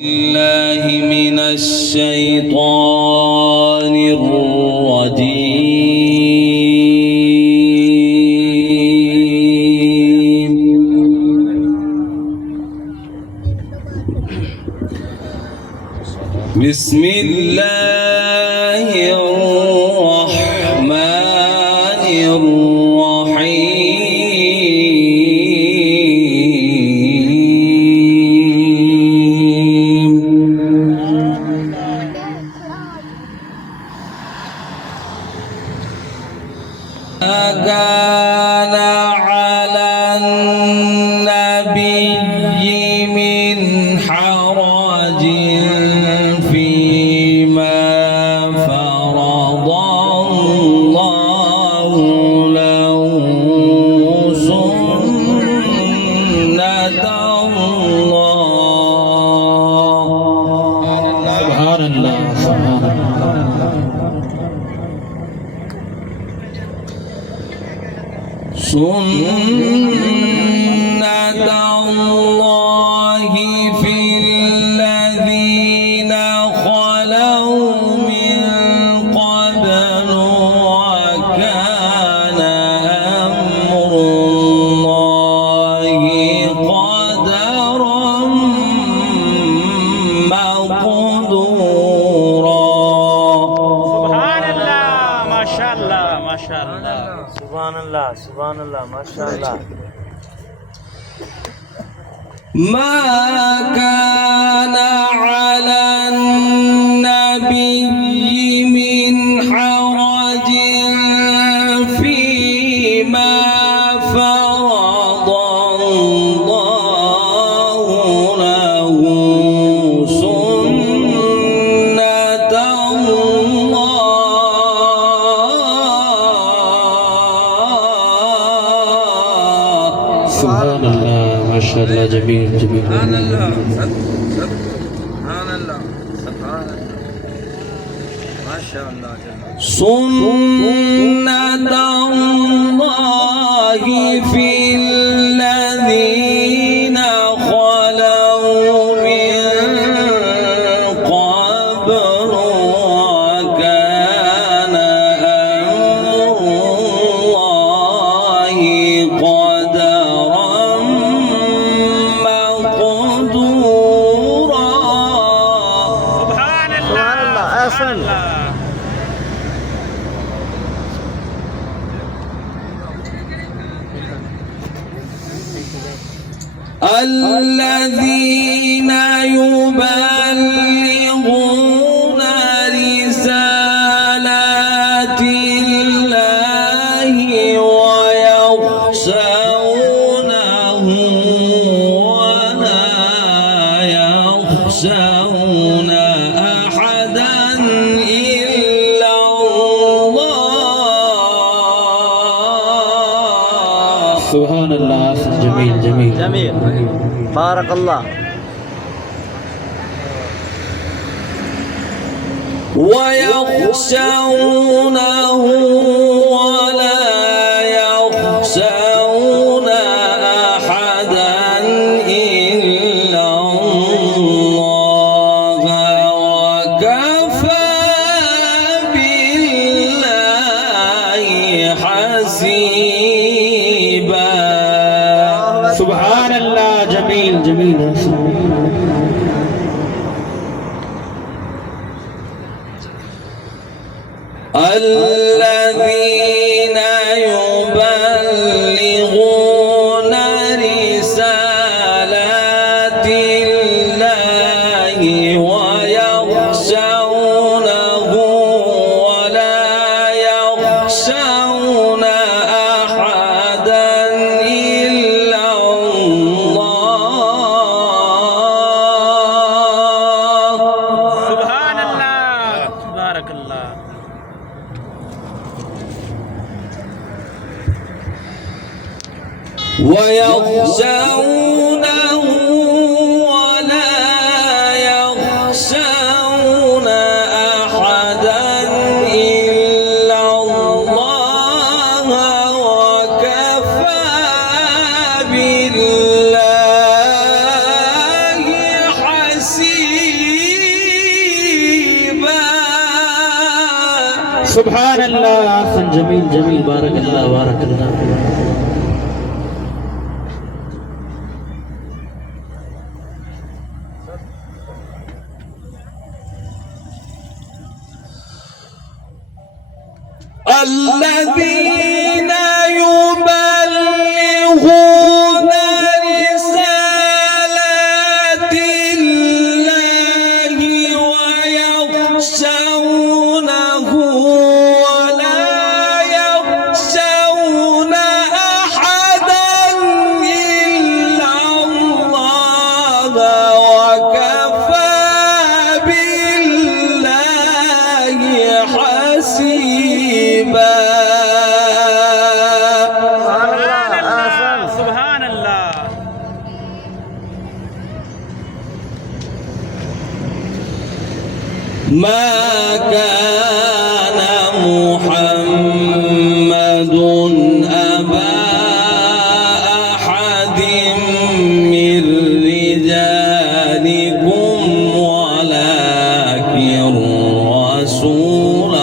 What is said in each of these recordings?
الله من الشيطان الرجيم. بسم الله الرحمن الرحيم. كان على النبي من حرج فيما فرض الله له سنة الله. سبحان الله سبحان الله. سنة الله في الذين خلوا من قبل وكان أمر الله قدرا مقدورا. سبحان الله ما شاء الله ما شاء الله. سبحان الله سبحان الله ما شاء الله. ما كان على النبي من حرج فيما فرض الله له سنة الله. سبحان الله ما شاء الله. جميل جميل. سبحان الله سبحان الله سبحان الله ما شاء الله. سنة الله في الذين خلوا من قبل وكان أمر الله قدرا مقدورا. سبحان الله أحسن. الذين يبلغون رسالات الله ويخشونه ولا يخشون أحدا إلا الله. سبحان الله. جميل جميل جميل. بارك الله. ويخشونه ولا يخشون أحدا إلا الله وكفى بالله حسيبا. سبحان الله. جميل جميل. الذين يبلغون رسالات الله ويخشونه ولا يخشون أحدا إلا الله. سبحان الله. بارك الله. ويخشونه ولا يخشون أحدا إلا الله وكفى بالله حسيبا. سبحان الله أحسن جميل جميل بارك الله بارك الله الذين يبلغون رسالات الله ويخشونه ولا يخشون أحدا إلا الله وكفى بالله حسيبا. سبحان الله ما كان محمد أبا أحد من رجالكم ولكن رسول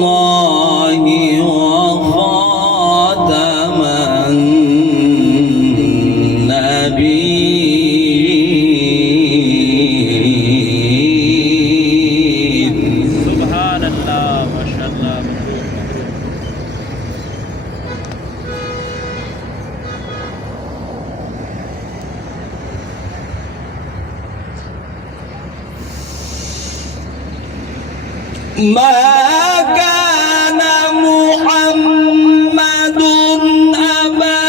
الله وخاتم النبيين. سبحان الله ما شاء الله مبروك ما كان محمد أبا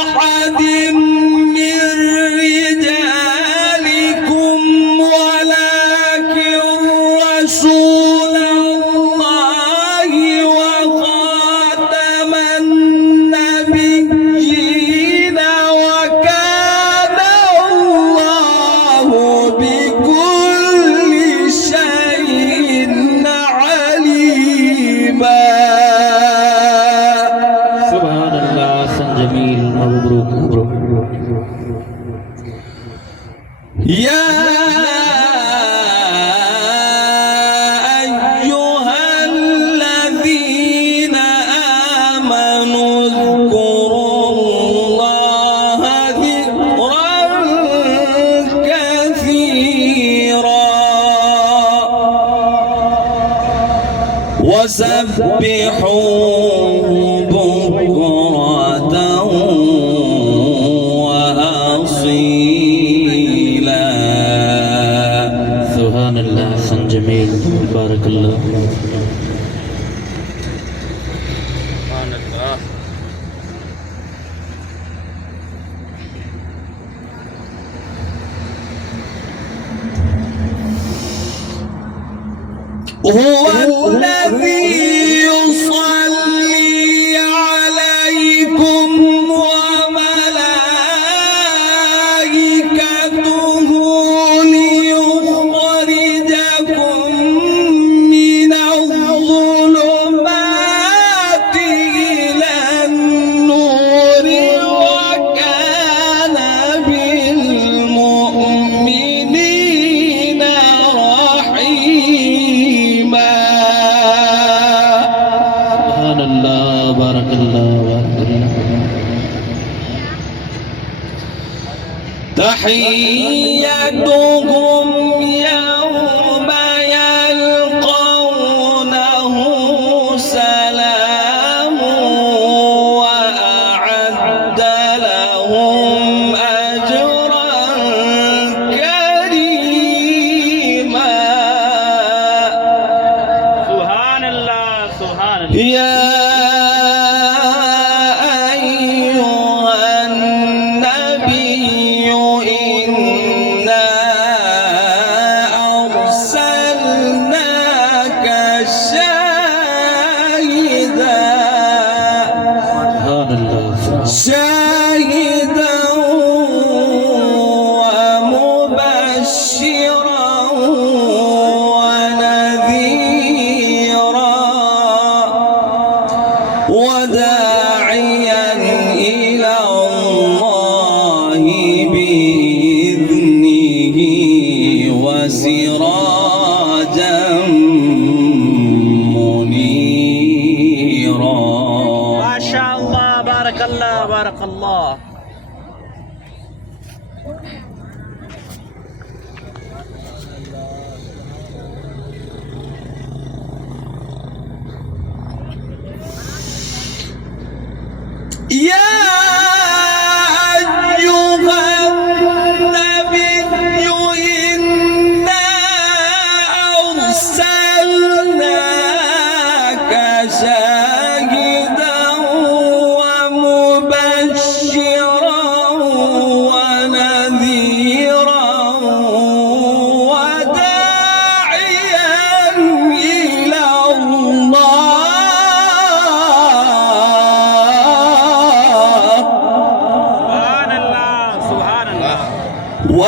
أحد من رجالكم ولكن رسول الله وخاتم النبيين وكان الله بكل شيء عليما. سبحان الله أحسن جميل مبروك مبروك يا أيها الذين آمنوا اذكروا الله ذكرا كثيرا وسبحوه بكرة وأصيلا. سبحان الله أحسن جميل بارك الله سبحان الله هو الذي يصلي عليكم وملائكته ليخرجكم من الظلمات إلى النور وكان بالمؤمنين رحيما. سبحان الله بارك الله بارك الله تحيتهم يوم يلقونه سلام وأعد لهم أجرا كريما. سبحان الله سبحان الله يا أيها النبي إنا أرسلناك شاهدا سبحان الله شاهدا ومبشرا ونذيرا وداعيا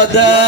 غدا